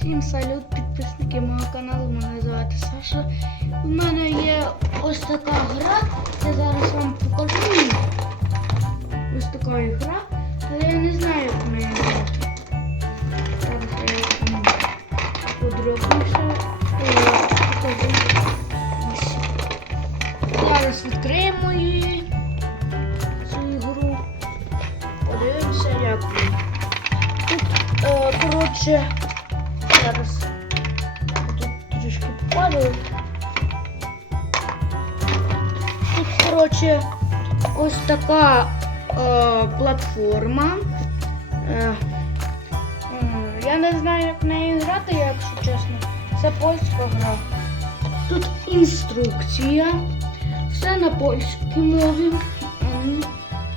Всім салют, підписники мого каналу. Мене звати Саша. У мене є ось така гра. Я зараз вам покажу. Ось така гра, але я не знаю, як неї грати. Зараз я вам подробніше е. Зараз відкриємо її, цю ігру. Подивимося, як вона. Тут, е, коротше, зараз тут трішки попадаю. Тут, коротше, ось така е, платформа. Е, я не знаю, як в неї грати, якщо чесно. Це польська гра. Тут інструкція. Все на польській мові.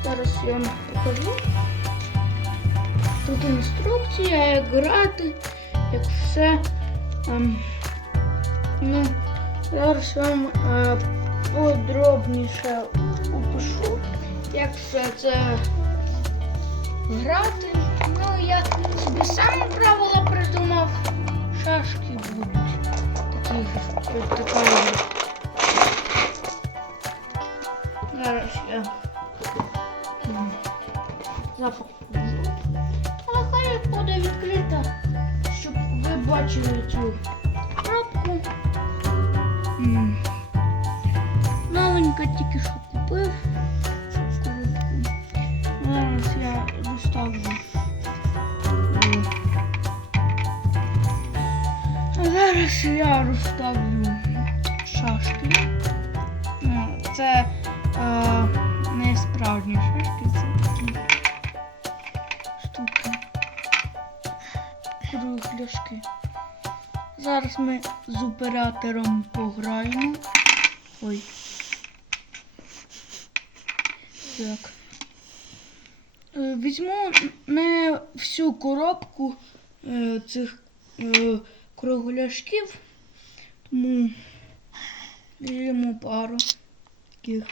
Зараз я вам покажу. Тут інструкція, як грати, як все. Ем, ну, зараз вам е, подробніше опишу, як все це грати. Ну, я собі сам правила придумав. Шашки будуть. Такі, така. Зараз я м, запакую. Але хай буде відкрита, М. Новенька тільки що купив. Зараз я доставлю. А зараз я розставлю шашки. Ну, це е, не справжні шашки, це такі штуки. Кругляшки. Зараз ми з оператором пограємо. Ой. Так. Е, Візьму не всю коробку е, цих е, кругляшків, тому візьму пару таких.